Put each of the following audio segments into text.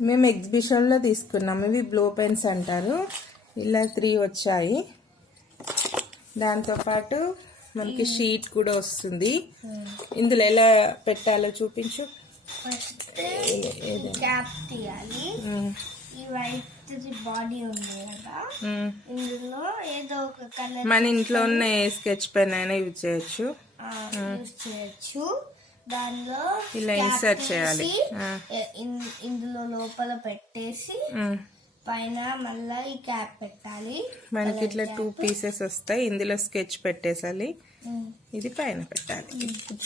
మేము ఎగ్జిబిషన్లో తీసుకున్నాం. ఇవి బ్లో పెన్స్ అంటారు. ఇలా త్రీ వచ్చాయి. దాంతోపాటు మనకి షీట్ కూడా వస్తుంది. ఇందులో ఎలా పెట్టాలో చూపించు. కలర్ మన ఇంట్లో ఉన్న ఏ స్కెచ్ పెన్ అయినా యూజ్ చేయొచ్చు. ఇలా insert చేయాలి. ఇందులో లోపల పెట్టేసి. పైన మళ్ళా ఈ క్యాప్ పెట్టాలి. మనకి ఇట్లా టూ పీసెస్ వస్తాయి. ఇందులో స్కెచ్ పెట్టేసాలి. ఇది పైన పెట్టాలి.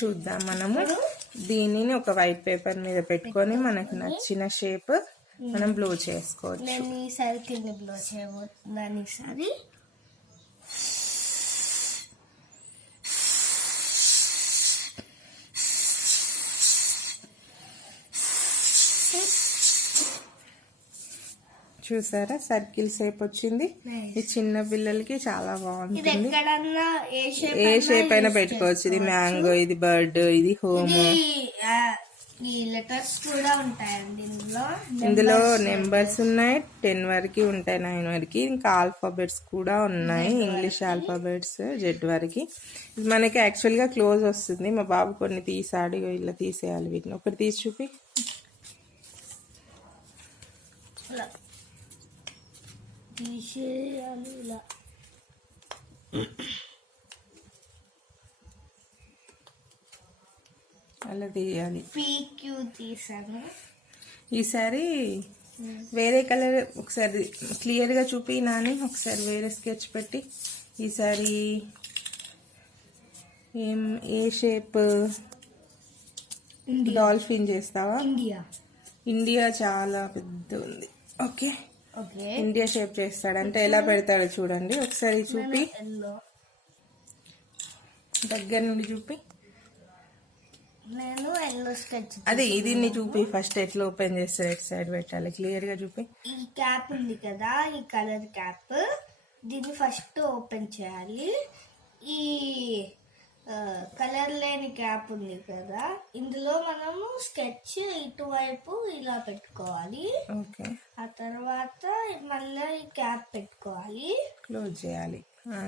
చూద్దాం మనము. దీనిని ఒక వైట్ పేపర్ మీద పెట్టుకొని మనకు నచ్చిన షేప్ మనం బ్లో చేసుకోవచ్చు. నేను ఈ సర్కిల్ని బ్లో చేయబోతున్నాను ఈసారి చూసారా? సర్కిల్ షేప్ వచ్చింది. ఈ చిన్న పిల్లలకి చాలా బాగుంటుంది. ఏ షేప్ అయినా పెట్టుకోవచ్చు. ఇది మ్యాంగో ఇది బర్డ్ ఇది హోమ్. లెటర్స్ కూడా ఉంటాయండి ఇందులో. ఇందులో నెంబర్స్ ఉన్నాయి. టెన్ వరకు ఉంటాయి నైన్ వరకు. ఇంకా ఆల్ఫాబెట్స్ కూడా ఉన్నాయి. ఇంగ్లీష్ ఆల్ఫాబెట్స్ జెడ్ వరకు. ఇది మనకి యాక్చువల్గా క్లోజ్ వస్తుంది. మా బాబు కొన్ని తీసాడు. ఇలా తీసేయాలి వీటిని. ఒకటి తీసి చూపి. తీసేయాలి ఇలా అలా తీయాలి. పీక్యూ తీసాను. ఈసారి వేరే కలర్ ఒకసారి క్లియర్గా చూపి నాని ఒకసారి వేరే స్కెచ్ పెట్టి ఈసారి ఏం ఏ షేప్ డాల్ఫిన్ చేస్తావా? ఇండియా ఇండియా చాలా పెద్ద ఉంది ఓకే ఓకే ఇండియా షేప్ చేస్తాడు. అంటే ఎలా పెడతాడో చూడండి. ఒకసారి చూపి. దగ్గర నుండి చూపి. నేను ఎల్లో స్కెచ్ అదే ఇది నీ చూపి. ఫస్ట్ ఎట్లా ఓపెన్ చేస్తాడు ఎట్ సైడ్ పెట్టాలి. క్లియర్గా చూపి. ఈ క్యాప్ ఉంది కదా. ఈ కలర్ క్యాప్. దీన్ని ఫస్ట్ ఓపెన్ చేయాలి. ఈ కలర్ లేని క్యాప్ ఉంది కదా. ఇందులో మనము స్కెచ్ ఇటువైపు ఇలా పెట్టుకోవాలి. ఓకే. ఆ తర్వాత మళ్ళీ ఈ క్యాప్ పెట్టుకోవాలి. క్లోజ్ చేయాలి.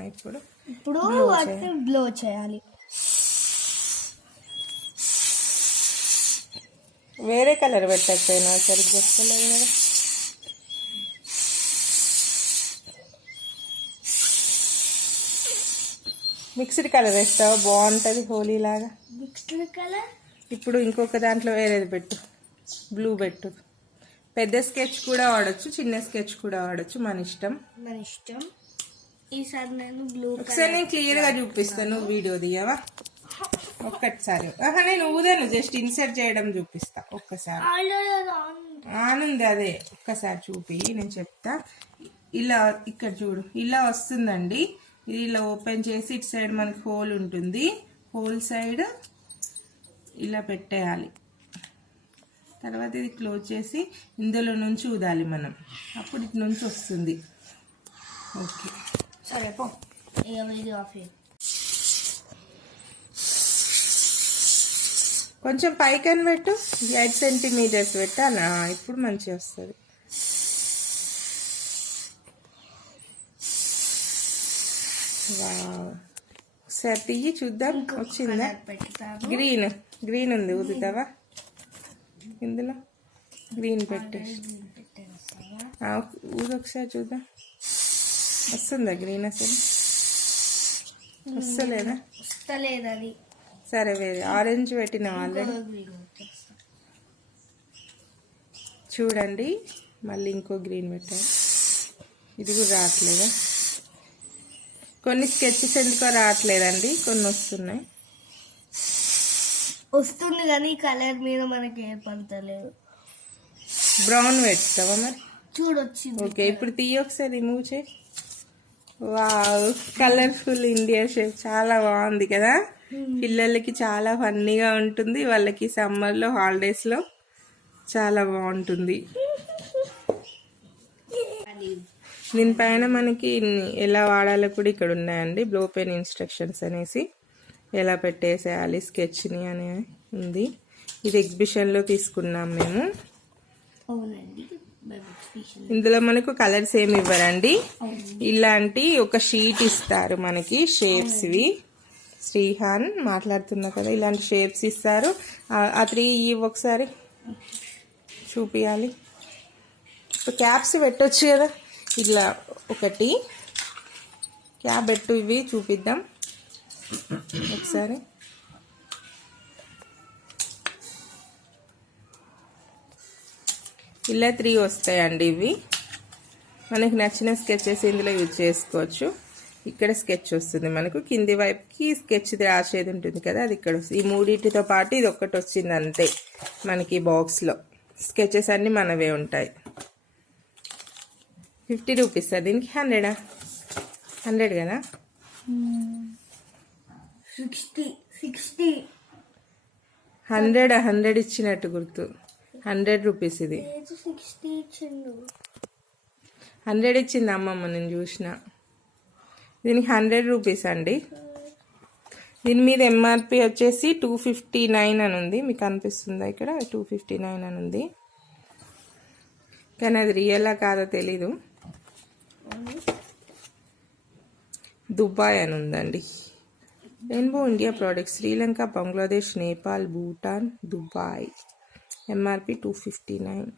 ఇప్పుడు ఇప్పుడు వాటిని బ్లో చేయాలి. వేరే కలర్ పెట్టకపోయినా సరిగ్గా వస్తలేదు కదా. మిక్స్డ్ కలర్ వేస్తావు? బాగుంటుంది హోలీ లాగా. Mixed colour? ఇప్పుడు ఇంకొక దాంట్లో వేరేది పెట్టు. బ్లూ పెట్టు. పెద్ద స్కెచ్ కూడా వాడచ్చు చిన్న స్కెచ్ కూడా వాడచ్చు. మన ఇష్టం. మన ఇష్టం. ఈసారి నేను బ్లూ ఒకసారి నేను క్లియర్గా చూపిస్తాను. వీడియో తీయవా ఒక్కసారి. ఆహా నేను ఊదాను. జస్ట్ ఇన్సర్ట్ చేయడం చూపిస్తా. ఒక్కసారి. ఆనుంది అదే. ఒక్కసారి చూపి నేను చెప్తా. ఇలా ఇక్కడ చూడు. ఇలా వస్తుందండి. ఇది ఇలా ఓపెన్ చేసి ఇటు సైడ్ మనకి హోల్ ఉంటుంది. హోల్ సైడ్ ఇలా పెట్టేయాలి. తర్వాత ఇది క్లోజ్ చేసి ఇందులో నుంచి ఊదాలి మనం. అప్పుడు ఇటు నుంచి వస్తుంది. ఓకే. సరే పో. కొంచెం పైకని పెట్టు. ఎయిట్ సెంటీమీటర్స్ పెట్టాలా ఇప్పుడు మంచిగా వస్తుంది. ఒకసారి తీయి చూద్దాం. వచ్చిందా? గ్రీన్. గ్రీన్ ఉంది ఊదుతావా? ఇందులో? గ్రీన్ పెట్టే? ఊదు ఒకసారి చూద్దాం. వస్తుందా గ్రీన్ అసలు? వస్తలేదా? వస్తలేదు అది. సరే వేరే. ఆరెంజ్ పెట్టిన ఆల్రెడీ. చూడండి. మళ్ళీ ఇంకో గ్రీన్ పెట్టాను ఇది కూడా రావట్లేదా? కొన్ని స్కెచెస్ ఎందుకో రావట్లేదండి కొన్ని వస్తున్నాయి. వస్తుంది కానీ కలర్ మీద మనకి ఏ పంతలేదు బ్రౌన్ పెడతావా మరి? చూడొచ్చింది. ఓకే ఇప్పుడు తీయ ఒకసారి రిమూవ్ చేయి. వావ్ కలర్ఫుల్ ఇండియా షేప్ చాలా బాగుంది కదా? పిల్లలకి చాలా ఫన్నీగా ఉంటుంది వాళ్ళకి సమ్మర్లో హాలిడేస్లో చాలా బాగుంటుంది అది దీనిపైన మనకి ఎలా వాడాలో కూడా ఇక్కడ ఉన్నాయండి. బ్లో పెన్ ఇన్స్ట్రక్షన్స్ అనేసి ఎలా పెట్టేసేయాలి స్కెచ్ని అని ఉంది. ఇది ఎగ్జిబిషన్లో తీసుకున్నాం మేము. ఇందులో మనకు కలర్స్ ఏమి ఇవ్వరండి? ఇలాంటి ఒక షీట్ ఇస్తారు మనకి షేప్స్ వి. శ్రీహాన్ మాట్లాడుతున్నా కదా ఇలాంటి షేప్స్ ఇస్తారు. ఆ- త్రీ ఇవి ఒకసారి చూపియాలి. క్యాప్స్ పెట్టొచ్చు కదా? ఇలా ఒకటి. క్యాప్ పెట్టు ఇవి చూపిద్దాం. ఒకసారి. ఇలా త్రీ వస్తాయండి ఇవి. మనకి నచ్చిన స్కెచెస్ ఇందులో యూజ్ చేసుకోవచ్చు. ఇక్కడ స్కెచ్ వస్తుంది మనకు. కింది వైపుకి స్కెచ్ రాసేది ఉంటుంది కదా అది ఇక్కడ వస్తుంది. ఈ మూడింటితో పాటు ఇది ఒక్కటి వచ్చింది అంతే మనకి బాక్స్లో. స్కెచెస్ అన్నీ మనవే ఉంటాయి. ఫిఫ్టీ రూపీస్ దీనికి హండ్రెడా? హండ్రెడ్ కదా? Sixty sixty. హండ్రెడ్? హండ్రెడ్ ఇచ్చినట్టు గుర్తు. హండ్రెడ్ రూపీస్ ఇది. హండ్రెడ్ ఇచ్చింది అమ్మమ్మ నేను చూసిన. దీనికి హండ్రెడ్ రూపీస్ అండి. దీని మీద ఎంఆర్పి వచ్చేసి టూ ఫిఫ్టీ నైన్ అని ఉంది. మీకు అనిపిస్తుందా ఇక్కడ? టూ ఫిఫ్టీ నైన్ అని ఉంది. కానీ అది రియలా కాదో తెలీదు. దుబాయ్ అని ఉందండి. Rainbow India products Sri Lanka Bangladesh Nepal Bhutan Dubai. MRP two fifty nine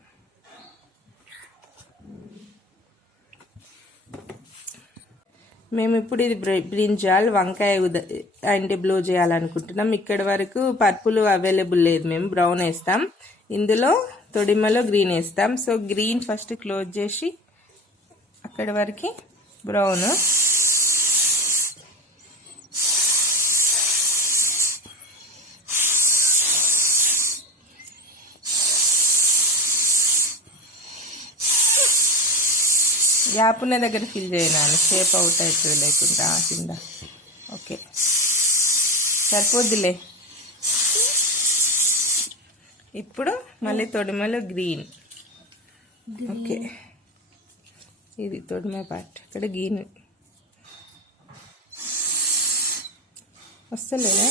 మేము ఇప్పుడు ఇది బ్రింజాల్ వంకాయ ఉద అంటే బ్లో చేయాలనుకుంటున్నాం. ఇక్కడ వరకు పర్పుల్ అవైలబుల్ లేదు. మేము బ్రౌన్ వేస్తాం. ఇందులో తొడిమలో గ్రీన్ వేస్తాం. సో గ్రీన్ ఫస్ట్ క్లోజ్ చేసి అక్కడ వరకు బ్రౌన్. గ్యాప్ ఉన్న దగ్గర ఫిల్ చేయనాను షేప్ అవుట్ అవుతుంది లేకుండా కింద. ఓకే. సరిపోద్దిలే. ఇప్పుడు మళ్ళీ తొడిమలో గ్రీన్. ఓకే. ఇది తొడిమ పార్ట్. ఇక్కడ గ్రీన్ వస్తలేదా?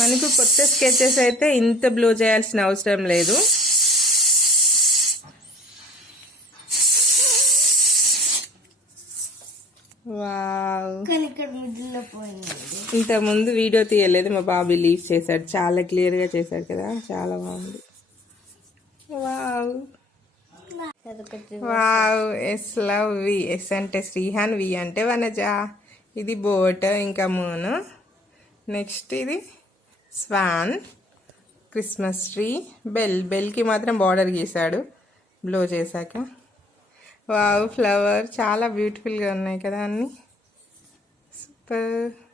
మనకు కొత్త స్కెచెస్ అయితే ఇంత బ్లో చేయాల్సిన అవసరం లేదు. ఇంత ముందు వీడియో తీయలేదు మా బాబు లీవ్ చేశాడు. చాలా క్లియర్గా చేశాడు కదా చాలా బాగుంది. Wow. Wow S love V. S అంటే శ్రీహాన్ వి అంటే వనజ. ఇది బోట్ ఇంకా మూన్. నెక్స్ట్ ఇది స్వాన్ క్రిస్మస్ ట్రీ. బెల్ బెల్కి మాత్రం బార్డర్ గీసాడు. బ్లో చేశాక. Wow flower. చాలా బ్యూటిఫుల్గా ఉన్నాయి కదా అన్నీ. సూపర్.